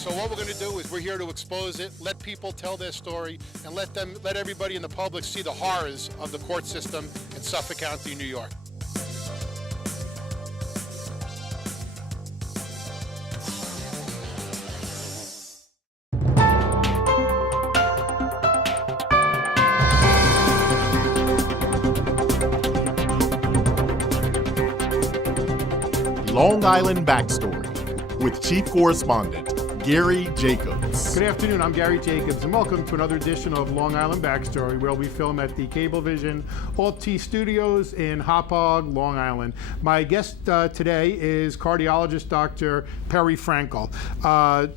So what we're going to do is we're here to expose it, let people tell their story, and let everybody in the public see the horrors of the court system in Suffolk County, New York. Long Island Backstory with Chief Correspondent Gary Jacobs. Good afternoon, I'm Gary Jacobs, and welcome to another edition of Long Island Backstory, where we film at the Cablevision Alt-T Studios in Hauppauge, Long Island. My guest today is cardiologist Dr. Perry Frankel.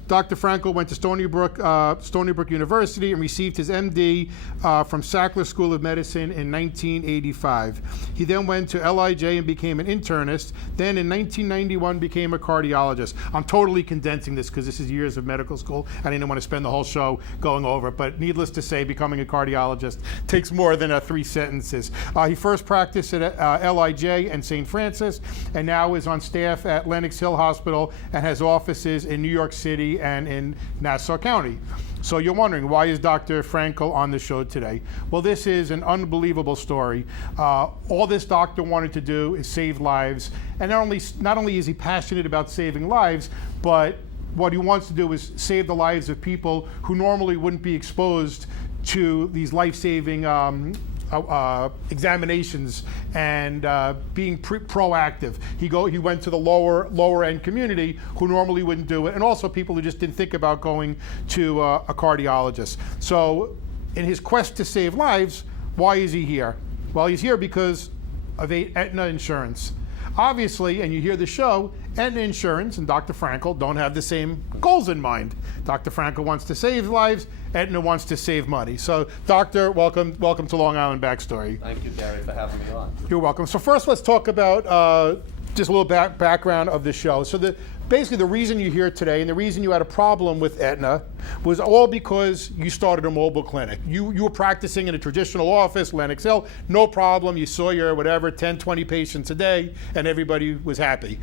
Dr. Frankel went to Stony Brook University and received his MD from Sackler School of Medicine in 1985. He then went to LIJ and became an internist. Then in 1991 became a cardiologist. I'm totally condensing this because this is years of medical school. I didn't want to spend the whole show going over it, but needless to say, becoming a cardiologist takes more than 3 sentences. He first practiced at LIJ and St. Francis, and now is on staff at Lenox Hill Hospital and has offices in New York City and in Nassau County. So you're wondering, why is Dr. Frankel on the show today? Well, this is an unbelievable story. All this doctor wanted to do is save lives, and not only is he passionate about saving lives, but what he wants to do is save the lives of people who normally wouldn't be exposed to these life-saving examinations and being proactive. He went to the lower end community who normally wouldn't do it, and also people who just didn't think about going to a cardiologist. So in his quest to save lives, why is he here? Well, he's here because of Aetna insurance. Obviously, and you hear the show, Aetna Insurance and Dr. Frankel don't have the same goals in mind. Dr. Frankel wants to save lives, Aetna wants to save money. So, Doctor, welcome to Long Island Backstory. Thank you, Gary, for having me on. You're welcome. So first, let's talk about just a little background of the show. So basically the reason you're here today and the reason you had a problem with Aetna was all because you started a mobile clinic. You were practicing in a traditional office, Lenox Hill, no problem. You saw your 10, 20 patients a day, and everybody was happy.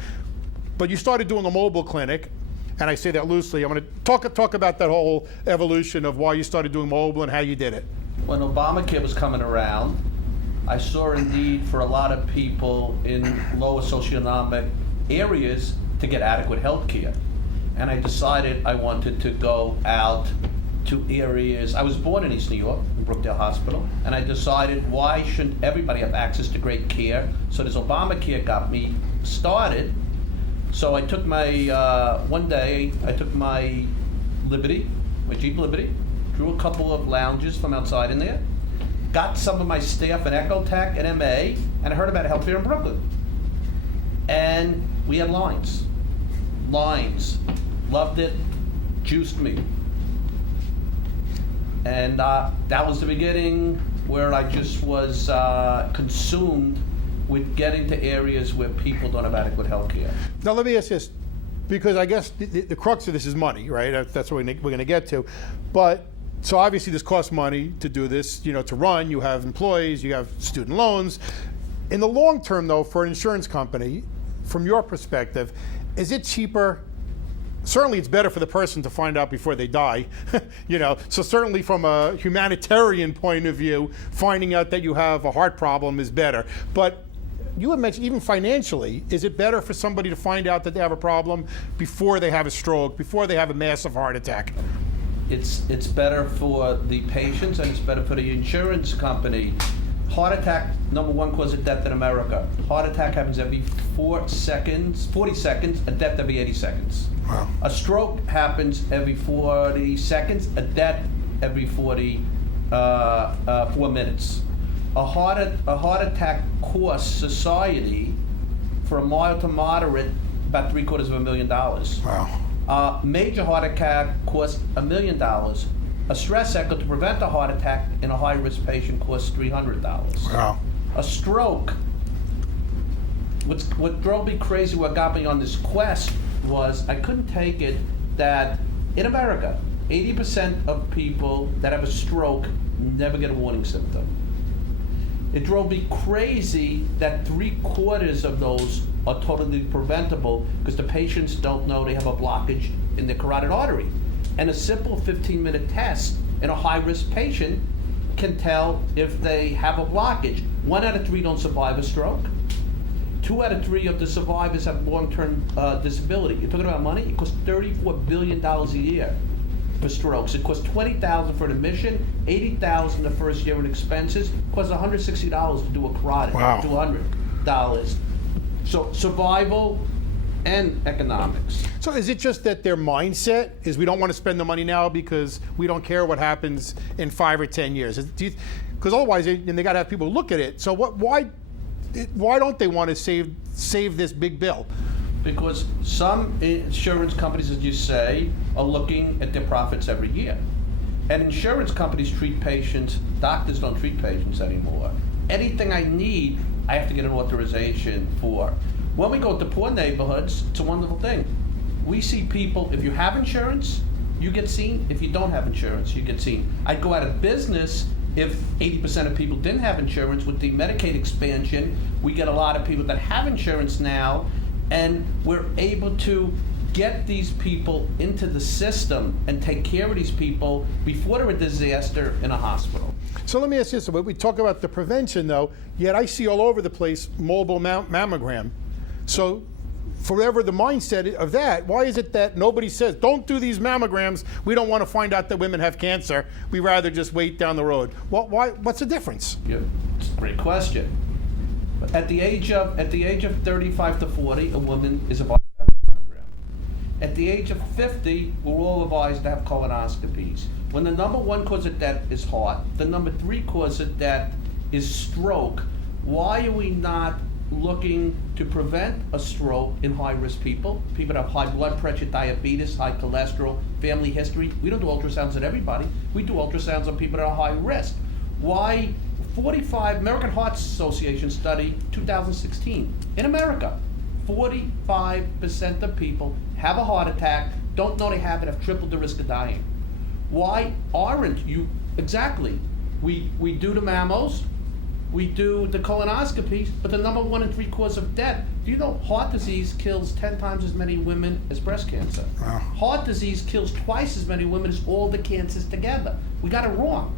But you started doing a mobile clinic, and I say that loosely. I'm going to talk about that whole evolution of why you started doing mobile and how you did it. When Obamacare was coming around, I saw a need for a lot of people in lower socioeconomic areas to get adequate health care. And I decided I wanted to go out to areas. I was born in East New York, in Brookdale Hospital, and I decided, why shouldn't everybody have access to great care? So this Obamacare got me started. So I took one day I took my Jeep Liberty, drew a couple of lounges from outside in there, got some of my staff in Ecotech and MA, and I heard about healthcare in Brooklyn. And we had lines, loved it, juiced me. And that was the beginning where I just was consumed with getting to areas where people don't have adequate health care. Now let me ask this, because I guess the crux of this is money, right? That's what we're going to get to. But so obviously this costs money to do this, to run. You have employees, you have student loans. In the long term, though, for an insurance company, from your perspective, is it cheaper? Certainly it's better for the person to find out before they die, So certainly from a humanitarian point of view, finding out that you have a heart problem is better. But you had mentioned, even financially, is it better for somebody to find out that they have a problem before they have a stroke, before they have a massive heart attack? It's better for the patients, and it's better for the insurance company. Heart attack, number 1 cause of death in America. Heart attack happens every 40 seconds, a death every 80 seconds. Wow. A stroke happens every 40 seconds, a death every 4 minutes. A heart attack costs society, for a mild to moderate, about $750,000. Wow. Major heart attack costs $1 million. A stress echo to prevent a heart attack in a high-risk patient costs $300. Wow. A stroke. What drove me crazy, what got me on this quest, was I couldn't take it that in America, 80% of people that have a stroke never get a warning symptom. It drove me crazy that 3/4 of those are totally preventable because the patients don't know they have a blockage in the carotid artery. And a simple 15-minute test in a high-risk patient can tell if they have a blockage. 1 out of 3 don't survive a stroke. 2 out of 3 of the survivors have long-term disability. You're talking about money? It costs $34 billion a year for strokes. It costs $20,000 for an admission, $80,000 the first year in expenses. It costs $160 to do a carotid. Wow. $200. So survival and economics. So is it just that their mindset is we don't want to spend the money now because we don't care what happens in 5 or 10 years? Because otherwise, they got to have people look at it. So why don't they want to save this big bill? Because some insurance companies, as you say, are looking at their profits every year. And insurance companies treat patients, doctors don't treat patients anymore. Anything I need, I have to get an authorization for. When we go to poor neighborhoods, it's a wonderful thing. We see people, if you have insurance, you get seen. If you don't have insurance, you get seen. I'd go out of business if 80% of people didn't have insurance. With the Medicaid expansion, we get a lot of people that have insurance now, and we're able to get these people into the system and take care of these people before they're a disaster in a hospital. So let me ask you this. We talk about the prevention, though, yet I see all over the place mobile mammogram. So forever the mindset of that, why is it that nobody says, don't do these mammograms, we don't want to find out that women have cancer, we rather just wait down the road? What's the difference? Yeah, it's a great question. At the age of 35 to 40, a woman is advised to have a mammogram. At the age of 50, we're all advised to have colonoscopies. When the number 1 cause of death is heart, the number 3 cause of death is stroke, why are we not looking to prevent a stroke in high-risk people that have high blood pressure, diabetes, high cholesterol, family history? We don't do ultrasounds on everybody. We do ultrasounds on people that are high risk. Why? 45, American Heart Association study, 2016. In America, 45% of people have a heart attack, don't know they have it, have tripled the risk of dying. Why aren't you? Exactly. We do the mammos, we do the colonoscopies, but the number 1 and 3 cause of death, do you know heart disease kills 10 times as many women as breast cancer? Wow. Heart disease kills twice as many women as all the cancers together. We got it wrong.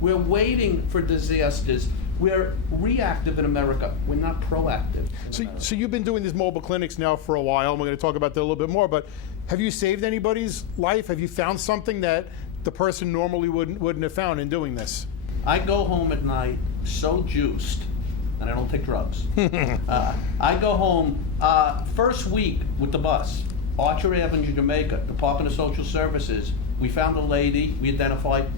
We're waiting for disasters. We're reactive in America. We're not proactive. So you've been doing these mobile clinics now for a while, and we're going to talk about that a little bit more, but have you saved anybody's life? Have you found something that the person normally wouldn't have found in doing this? I go home at night so juiced, and I don't take drugs. I go home first week with the bus, Archer Avenue, Jamaica, Department of Social Services. We found a lady, we identified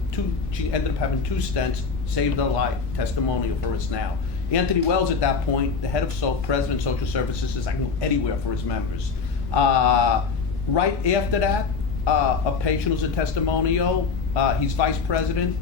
she ended up having 2 stents, saved her life, testimonial for us now. Anthony Wells at that point, the head of President of Social Services, says I can go anywhere for his members. Right after that, a patient who's a testimonial, he's vice president,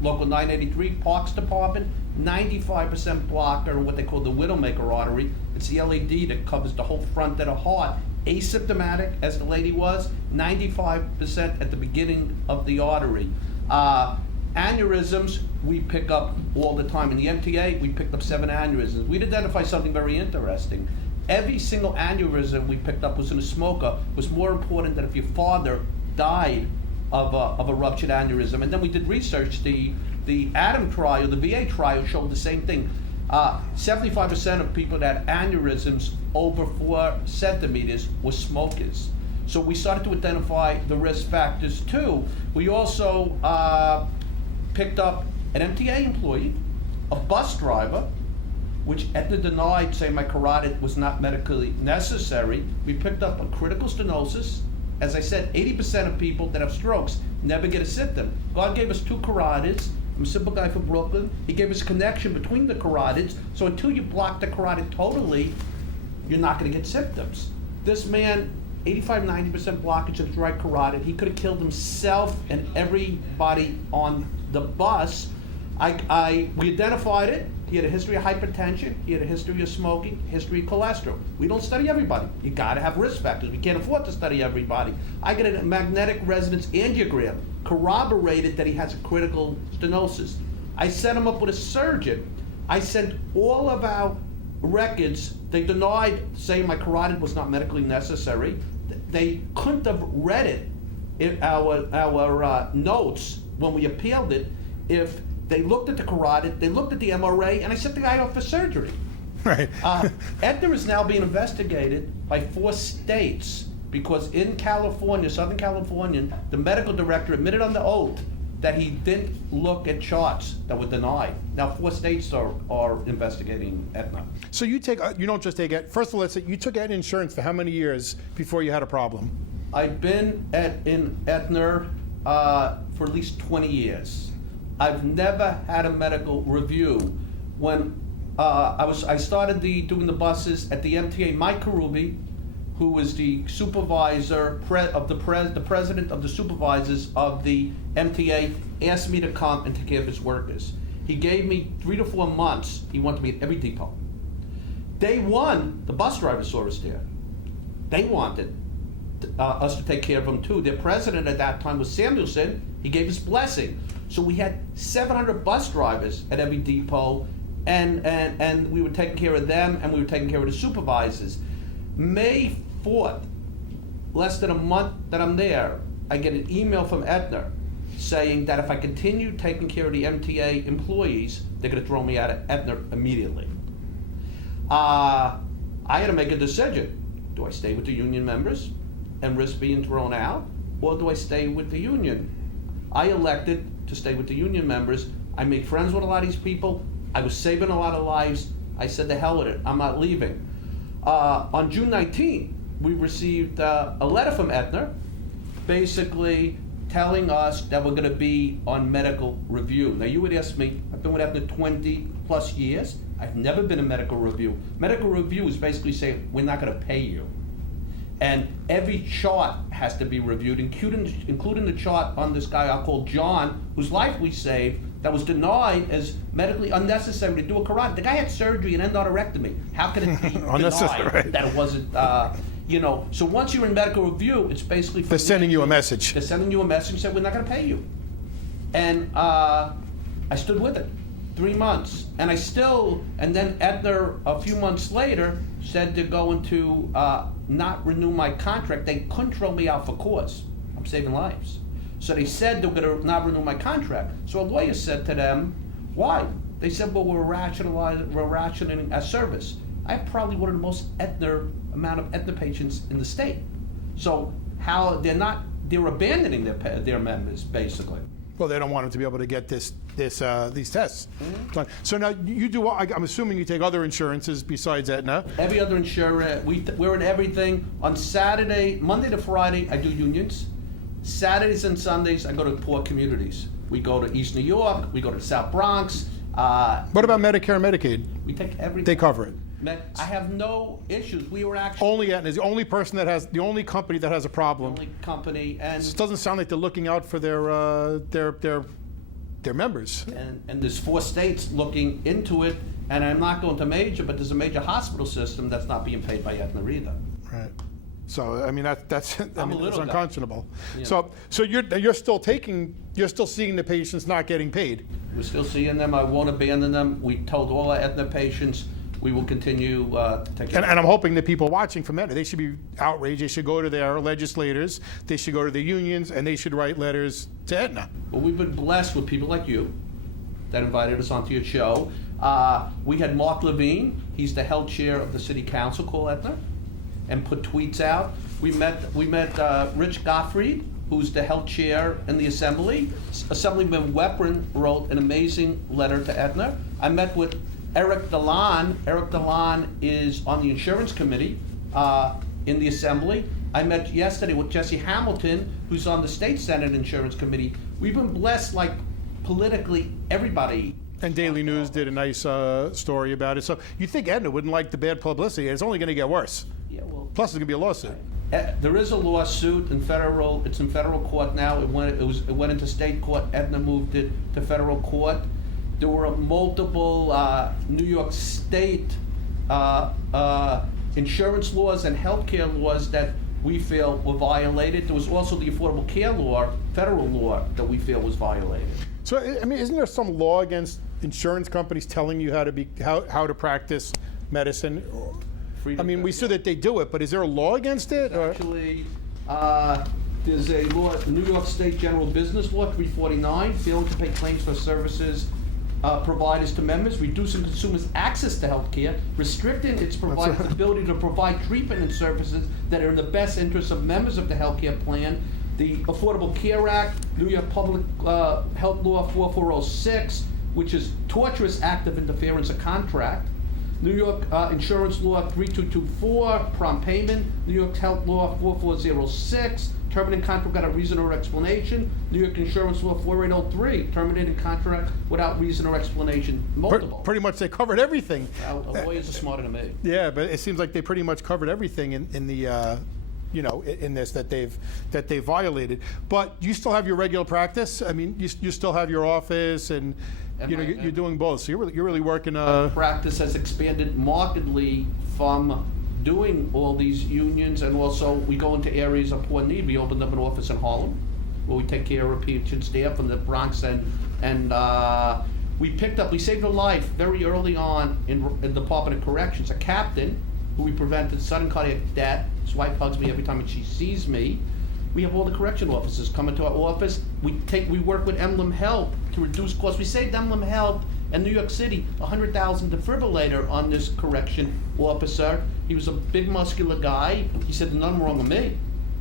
Local 983, Parks Department, 95% blocker in what they call the Widowmaker artery. It's the LED that covers the whole front of the heart. Asymptomatic, as the lady was, 95% at the beginning of the artery. Aneurysms, we pick up all the time. In the MTA, we picked up 7 aneurysms. We'd identify something very interesting. Every single aneurysm we picked up was in a smoker, was more important than if your father died of a ruptured aneurysm. And then we did research. The ATOM trial, the VA trial, showed the same thing. 75% of people that had aneurysms over 4 centimeters were smokers. So we started to identify the risk factors too. We also picked up an MTA employee, a bus driver, which Aetna denied, saying my carotid was not medically necessary. We picked up a critical stenosis. As I said, 80% of people that have strokes never get a symptom. God gave us 2 carotids. I'm a simple guy from Brooklyn. He gave us a connection between the carotids. So until you block the carotid totally, you're not going to get symptoms. This man, 85-90% blockage of the right carotid. He could have killed himself and everybody on the bus. We identified it. He had a history of hypertension. He had a history of smoking, history of cholesterol. We don't study everybody. You got to have risk factors. We can't afford to study everybody. I get a magnetic resonance angiogram, corroborated that he has a critical stenosis. I set him up with a surgeon. I sent all of our records. They denied, saying my carotid was not medically necessary. they couldn't have read it in our notes when we appealed it if they looked at the carotid, they looked at the MRA, and I sent the guy off for surgery. Right. Aetna is now being investigated by 4 states because in California, Southern California, the medical director admitted on the oath that he didn't look at charts that were denied. Now 4 states are investigating Aetna. So you don't just take it. First of all, let's say you took Aetna insurance for how many years before you had a problem? I've been in Aetna for at least 20 years. I've never had a medical review. When I started doing the buses at the MTA, Mike Karubi, who was the supervisor the president of the supervisors of the MTA, asked me to come and take care of his workers. He gave me 3 to 4 months. He wanted me at every depot. Day one, the bus drivers saw us there. They wanted us to take care of them too. Their president at that time was Samuelson. He gave his blessing. So we had 700 bus drivers at every depot, and we were taking care of them, and we were taking care of the supervisors. May 4th, less than a month that I'm there, I get an email from Aetna saying that if I continue taking care of the MTA employees, they're going to throw me out of Aetna immediately. I had to make a decision. Do I stay with the union members and risk being thrown out, or do I stay with the union? I elected to stay with the union members. I made friends with a lot of these people. I was saving a lot of lives. I said, the hell with it, I'm not leaving. On June 19th, we received a letter from Aetna basically telling us that we're going to be on medical review. Now, you would ask me, I've been with Aetna 20 plus years. I've never been in medical review. Medical review is basically saying, we're not going to pay you. And every chart has to be reviewed, including the chart on this guy I'll call John, whose life we saved, that was denied as medically unnecessary to do a carotid. The guy had surgery and endarterectomy. How can it be denied right. that it wasn't, So once you're in medical review, it's basically... They're sending you a message. They're sending you a message and said, we're not going to pay you. And I stood with it 3 months. And then Aetna, a few months later, said they're going to not renew my contract. They couldn't throw me out for cause. I'm saving lives. So they said they're going to not renew my contract. So a lawyer said to them, why? They said, well, we're rationing our service. I have probably one of the most amount of Aetna patients in the state. So how they're abandoning their members, basically. Well, they don't want them to be able to get these tests. Mm-hmm. So now you do. I'm assuming you take other insurances besides Aetna. Every other insurer, we're in everything. On Saturday, Monday to Friday, I do unions. Saturdays and Sundays, I go to poor communities. We go to East New York. We go to South Bronx. What about Medicare and Medicaid? We take everything. They cover it. I have no issues. We were actually only Aetna is the only company that has a problem. Only company, and it doesn't sound like they're looking out for their members. And there's 4 states looking into it, and I'm not going to major, but there's a major hospital system that's not being paid by Aetna either. Right. So I mean that's it's unconscionable. Yeah. So you're still seeing the patients not getting paid. We're still seeing them. I won't abandon them. We told all our Aetna patients we will continue to take care. And I'm hoping that people watching from Aetna, they should be outraged. They should go to their legislators. They should go to the unions, and they should write letters to Aetna. Well, we've been blessed with people like you that invited us onto your show. We had Mark Levine. He's the health chair of the city council called Aetna, and put tweets out. We met Rich Gottfried, who's the health chair in the assembly. Assemblyman Weprin wrote an amazing letter to Aetna. I met with Eric Delan. Eric Delan is on the insurance committee in the assembly. I met yesterday with Jesse Hamilton, who's on the state senate insurance committee. We've been blessed, like politically, everybody. And Daily News did a nice story about it. So you think Aetna wouldn't like the bad publicity? It's only going to get worse. Yeah, well. Plus, there's going to be a lawsuit. There is a lawsuit in federal. It's in federal court now. It went into state court. Aetna moved it to federal court. There were multiple New York State insurance laws and healthcare laws that we feel were violated. There was also the Affordable Care Law, federal law, that we feel was violated. So, I mean, isn't there some law against insurance companies telling you how to practice medicine? I mean, we see that they do it, but is there a law against it? Actually, There's a law, New York State General Business Law 349, failing to pay claims for services providers to members, reducing consumers' access to health care, restricting its providers' ability to provide treatment and services that are in the best interest of members of the health care plan, the Affordable Care Act, New York Public Health Law 4406, which is torturous act of interference of contract, New York Insurance Law 3224, prompt payment, New York Health Law 4406, terminating contract without reason or explanation, New York Insurance Law 4803, terminating contract without reason or explanation, multiple. Pretty much they covered everything. Lawyers are smarter than me. Yeah, but it seems like they pretty much covered everything in the in this that they've violated. But you still have your regular practice. I mean, you still have your office, and you're doing both. So you're really working. Practice has expanded markedly from doing all these unions, and also we go into areas of poor need. We opened up an office in Harlem, where we take care of patient staff from the Bronx, and we saved a life very early on in the Department of Corrections. A captain who we prevented sudden cardiac death. His wife hugs me every time she sees me. We have all the correction officers come into our office. We work with Emblem Health to reduce costs. We saved Emblem Health in New York City $100,000 defibrillator on this correction officer. He was a big muscular guy. He said, "There's nothing wrong with me."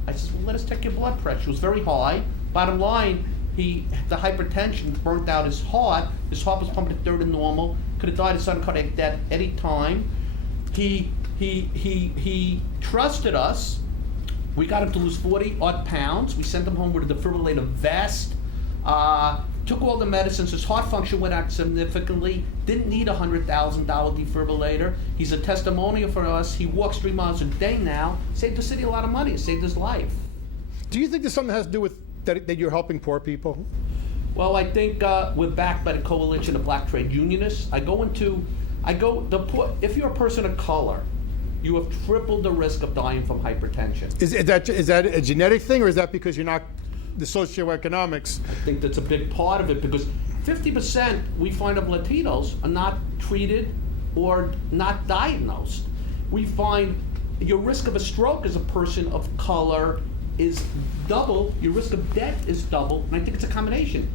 I said, "Well, let us check your blood pressure." It was very high. Bottom line, the hypertension burnt out his heart. His heart was pumping at 1/3 of normal. Could have died of sudden cardiac death any time. He trusted us. We got him to lose 40-odd pounds. We sent him home with a defibrillator vest. Took all the medicines. His heart function went out significantly. Didn't need a $100,000 defibrillator. He's a testimonial for us. He walks 3 miles a day now. Saved the city a lot of money. Saved his life. Do you think there's something that has to do with that you're helping poor people? Well, I think we're backed by the coalition of black trade unionists. If you're a person of color, you have tripled the risk of dying from hypertension. Is that a genetic thing, or is that because you're not the socioeconomics? I think that's a big part of it, because 50% we find of Latinos are not treated or not diagnosed. We find your risk of a stroke as a person of color is double, your risk of death is double, and I think it's a combination.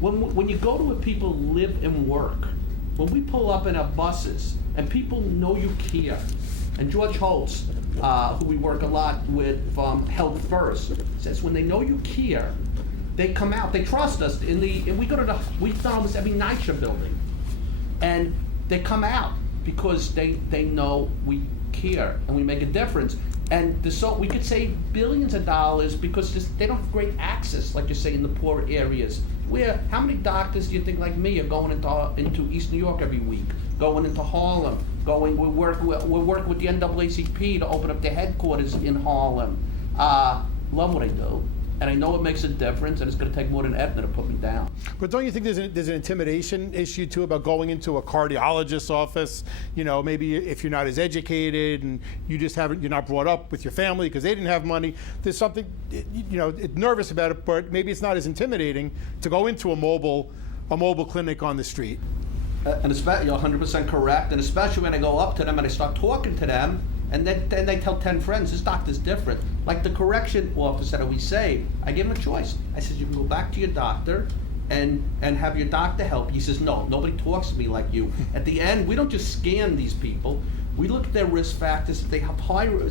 When you go to where people live and work, when we pull up in our buses and people know you care, and George Holtz, who we work a lot with from Health First, says when they know you care, they come out, they trust us. We've done almost every NYCHA building, and they come out because they know we care and we make a difference. And we could save billions of dollars because they don't have great access, like you say, in the poor areas. How many doctors do you think like me are going into East New York every week, going into Harlem, we're working with the NAACP to open up their headquarters in Harlem. Love what I do, and I know it makes a difference, and it's going to take more than Aetna to put me down. But don't you think there's an intimidation issue too about going into a cardiologist's office? Maybe if you're not as educated and you're not brought up with your family because they didn't have money. There's something, nervous about it, but maybe it's not as intimidating to go into a mobile clinic on the street. And especially, you're 100% correct, and especially when I go up to them and I start talking to them, and then they tell 10 friends, this doctor's different. Like the correction officer that we saved, I gave him a choice. I said, you can go back to your doctor and have your doctor help. He says, no, nobody talks to me like you. At the end, we don't just scan these people. We look at their risk factors. If they have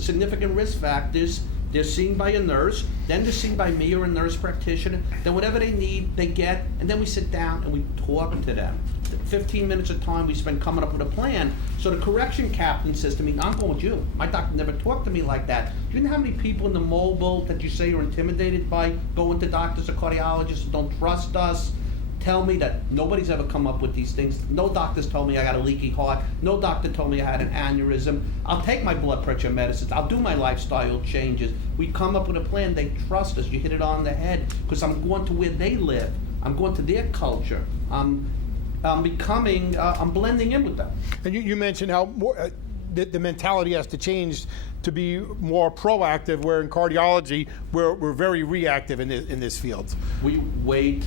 significant risk factors, they're seen by a nurse, then they're seen by me or a nurse practitioner, then whatever they need, they get, and then we sit down and we talk to them. 15 minutes of time we spend coming up with a plan. So the correction captain says to me, I'm going with you. My doctor never talked to me like that. Do you know how many people in the mobile that you say are intimidated by going to doctors or cardiologists who don't trust us? Tell me that nobody's ever come up with these things. No doctors told me I got a leaky heart. No doctor told me I had an aneurysm. I'll take my blood pressure medicines. I'll do my lifestyle changes. We come up with a plan. They trust us. You hit it on the head, because I'm going to where they live. I'm going to their culture. I'm blending in with them. And you mentioned how the mentality has to change to be more proactive, where in cardiology, we're very reactive in this field. We wait.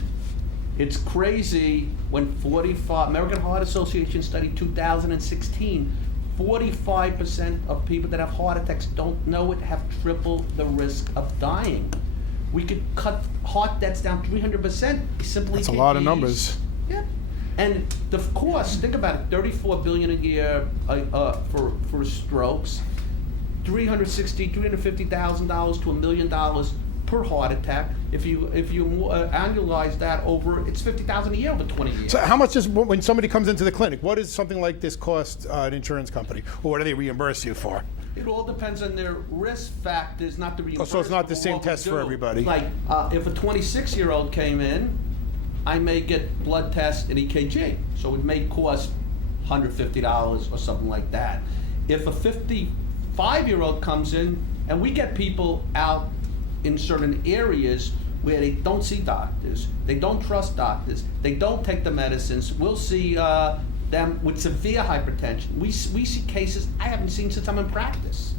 It's crazy when American Heart Association study 2016, 45% of people that have heart attacks don't know it, have triple the risk of dying. We could cut heart deaths down 300% simply. That's a lot of numbers. Yeah. And the cost, think about it, $34 billion a year for strokes, $350,000 to $1 million per heart attack. If you annualize that over, it's $50,000 a year over 20 years. So how much is, when somebody comes into the clinic, what does something like this cost an insurance company? Or what do they reimburse you for? It all depends on their risk factors, not the reimbursement. So it's not the but same what we test for do. everybody. Like, if a 26-year-old came in, I may get blood tests and EKG. So it may cost $150 or something like that. If a 55-year-old comes in, and we get people out in certain areas where they don't see doctors, they don't trust doctors, they don't take the medicines, we'll see them with severe hypertension. We see cases I haven't seen since I'm in practice.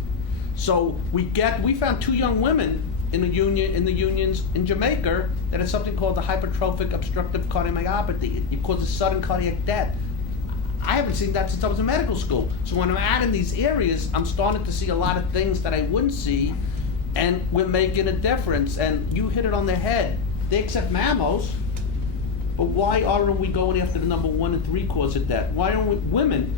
So we found 2 young women in the unions in Jamaica that had something called the hypertrophic obstructive cardiomyopathy. It causes sudden cardiac death. I haven't seen that since I was in medical school. So when I'm out in these areas, I'm starting to see a lot of things that I wouldn't see, and we're making a difference. And you hit it on the head. They accept mammos, but why aren't we going after the number 1 and 3 cause of death? Why aren't we, women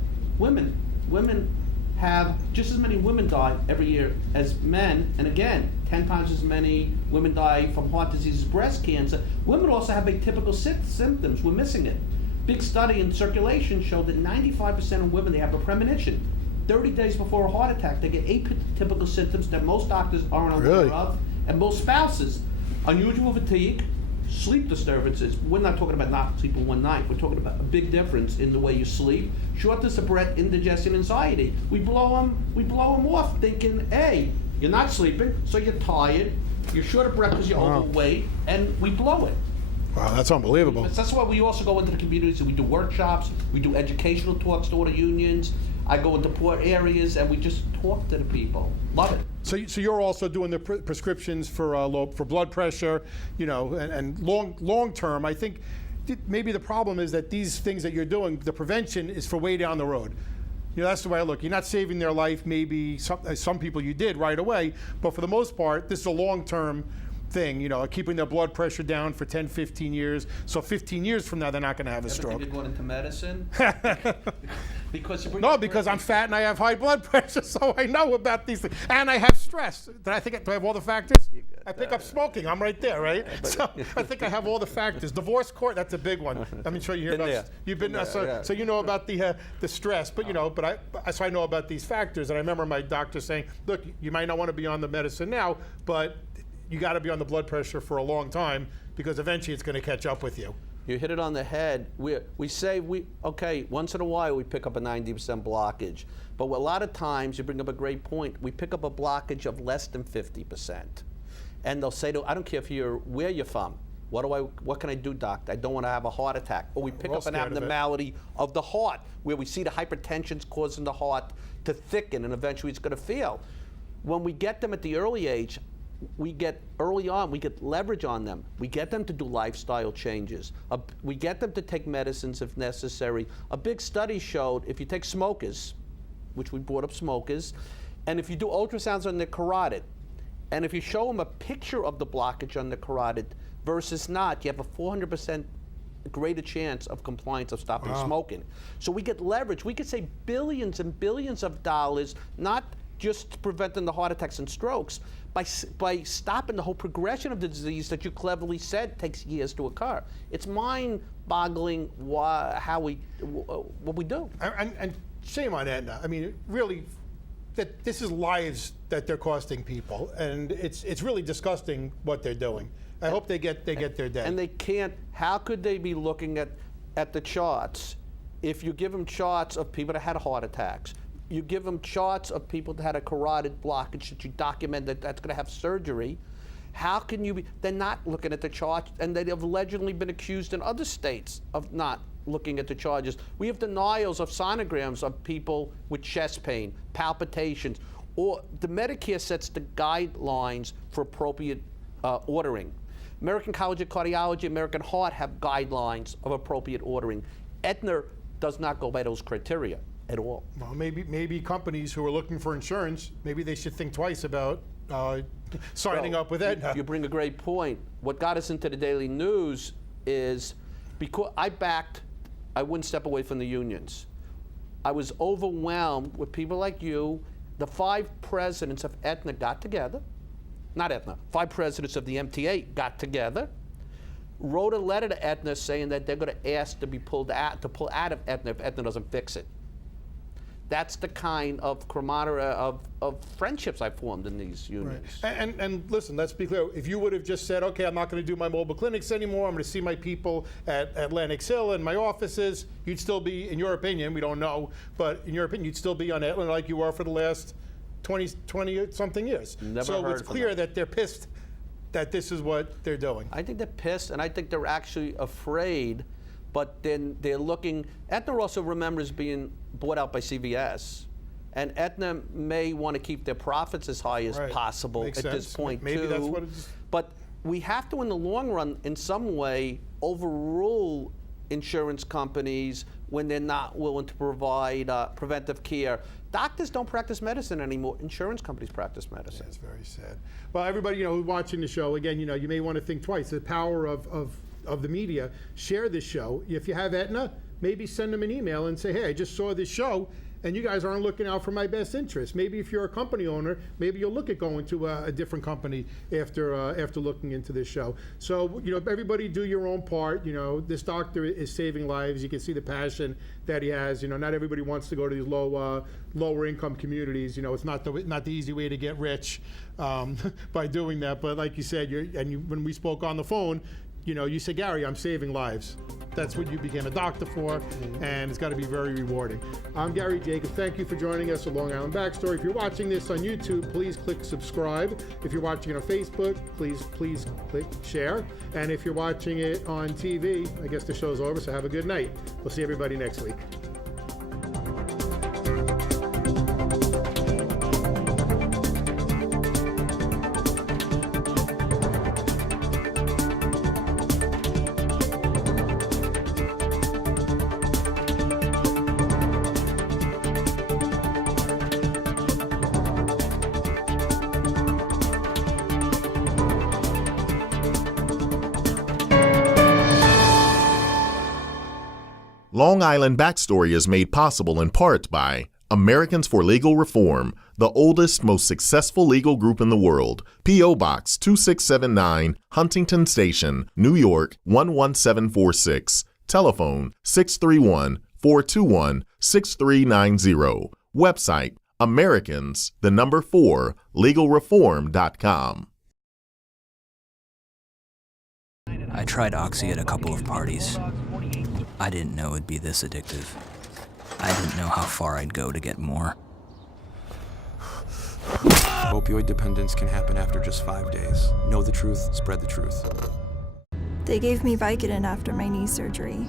have just as many women die every year as men, and again, 10 times as many women die from heart disease as breast cancer. Women also have atypical symptoms. We're missing it. Big study in Circulation showed that 95% of women, they have a premonition. 30 days before a heart attack, they get atypical symptoms that most doctors aren't aware of, and most spouses. Unusual fatigue, sleep disturbances. We're not talking about not sleeping one night. We're talking about a big difference in the way you sleep. Shortness of breath, indigestion, anxiety. We blow them off thinking, hey, you're not sleeping, so you're tired, you're short of breath because you're overweight, and we blow it. Wow, that's unbelievable. That's why we also go into the communities and we do workshops, we do educational talks to all the unions. I go into poor areas and we just talk to the people. Love it. So you're also doing the prescriptions for blood pressure, and long term. I think maybe the problem is that these things that you're doing, the prevention is for way down the road. That's the way I look. You're not saving their life. Maybe some people you did right away, but for the most part, this is a long-term thing, keeping their blood pressure down for 10, 15 years. So 15 years from now, they're not going to have a stroke. You're going into medicine? Because I'm fat and I have high blood pressure, so I know about these things. And I have stress. Do I have all the factors? I pick up smoking. I'm right there, right? So I think I have all the factors. Divorce court, that's a big one. I'm sure you hear about. You've been so you know about the stress, but so I know about these factors. And I remember my doctor saying, look, you might not want to be on the medicine now, but you got to be on the blood pressure for a long time because eventually it's going to catch up with you. You hit it on the head. We say, once in a while we pick up a 90% blockage. But a lot of times, you bring up a great point, we pick up a blockage of less than 50%. And they'll say, I don't care where you're from. What can I do, doctor? I don't want to have a heart attack. Or we pick up an abnormality of the heart, where we see the hypertension's causing the heart to thicken, and eventually it's going to fail. When we get them at the early age, we get leverage on them. We get them to do lifestyle changes. We get them to take medicines if necessary. A big study showed if you take smokers, which we brought up smokers, and if you do ultrasounds on the carotid, and if you show them a picture of the blockage on the carotid versus not, you have a 400% greater chance of compliance of stopping smoking. So we get leverage. We could save billions and billions of dollars, not just preventing the heart attacks and strokes, by stopping the whole progression of the disease that you cleverly said takes years to occur. It's mind-boggling what we do. And shame on Aetna. I mean, really, that this is lives that they're costing people, and it's really disgusting what they're doing. I hope they get their day. And they can't. How could they be looking at the charts if you give them charts of people that had heart attacks? You give them charts of people that had a carotid blockage that you document that's going to have surgery. How can you be? They're not looking at the charts, and they have allegedly been accused in other states of not looking at the charges. We have denials of sonograms of people with chest pain, palpitations, or the Medicare sets the guidelines for appropriate ordering. American College of Cardiology, American Heart have guidelines of appropriate ordering. Aetna does not go by those criteria. at all. Well, maybe companies who are looking for insurance, maybe they should think twice about signing up with Aetna. You bring a great point. What got us into the Daily News is because I wouldn't step away from the unions. I was overwhelmed with people like you. The 5 presidents of Aetna got together. Not Aetna, 5 presidents of the MTA got together, wrote a letter to Aetna saying that they're going to ask to pull out of Aetna if Aetna doesn't fix it. That's the kind of camaraderie of friendships I formed in these unions. Right. And listen, let's be clear. If you would have just said, okay, I'm not going to do my mobile clinics anymore, I'm going to see my people at Lenox Hill and my offices, you'd still be, in your opinion, we don't know, but in your opinion, you'd still be on Aetna like you were for the last 20-something years. So it's clear that they're pissed that this is what they're doing. I think they're pissed, and I think they're actually afraid, but then they're looking. Aetna also remembers being bought out by CVS, and Aetna may want to keep their profits as high as possible at this point, Maybe too. that's what it is. But we have to, in the long run, in some way, overrule insurance companies when they're not willing to provide preventive care. Doctors don't practice medicine anymore. Insurance companies practice medicine. That's very sad. Well, everybody, who's watching the show, again, you may want to think twice. The power of the media. Share this show. If you have Aetna, maybe send them an email and say, hey, I just saw this show, and you guys aren't looking out for my best interest. Maybe if you're a company owner, maybe you'll look at going to a different company after looking into this show. So, everybody do your own part. This doctor is saving lives. You can see the passion that he has. Not everybody wants to go to these lower income communities. It's not the easy way to get rich by doing that. But like you said, when we spoke on the phone, you said, Gary, I'm saving lives. That's what you became a doctor for, and it's got to be very rewarding. I'm Gary Jacobs. Thank you for joining us at Long Island Backstory. If you're watching this on YouTube, please click subscribe. If you're watching it on Facebook, please click share. And if you're watching it on TV, I guess the show's over, so have a good night. We'll see everybody next week. Long Island Backstory is made possible in part by Americans for Legal Reform, the oldest, most successful legal group in the world. P.O. Box 2679, Huntington Station, New York 11746. Telephone 631-421-6390. Website Americans4legalreform.com. I tried Oxy at a couple of parties. I didn't know it'd be this addictive. I didn't know how far I'd go to get more. Opioid dependence can happen after just 5 days. Know the truth, spread the truth. They gave me Vicodin after my knee surgery.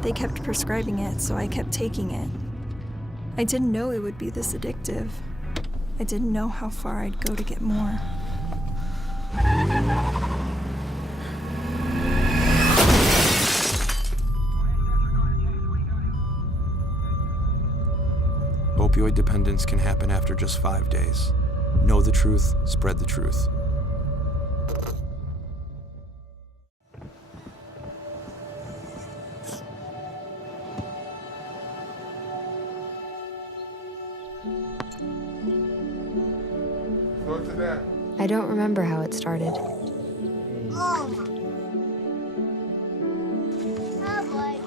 They kept prescribing it, so I kept taking it. I didn't know it would be this addictive. I didn't know how far I'd go to get more. Opioid dependence can happen after just 5 days. Know the truth, spread the truth. I don't remember how it started.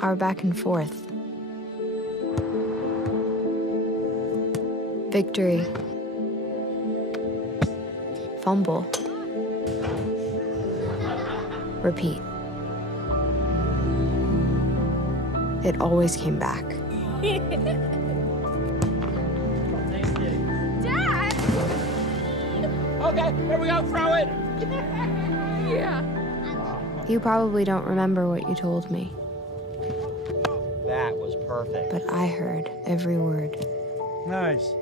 Our back and forth. Victory. Fumble. Repeat. It always came back. Dad! Okay, here we go, throw it! Yeah. You probably don't remember what you told me, That was perfect. but I heard every word. Nice.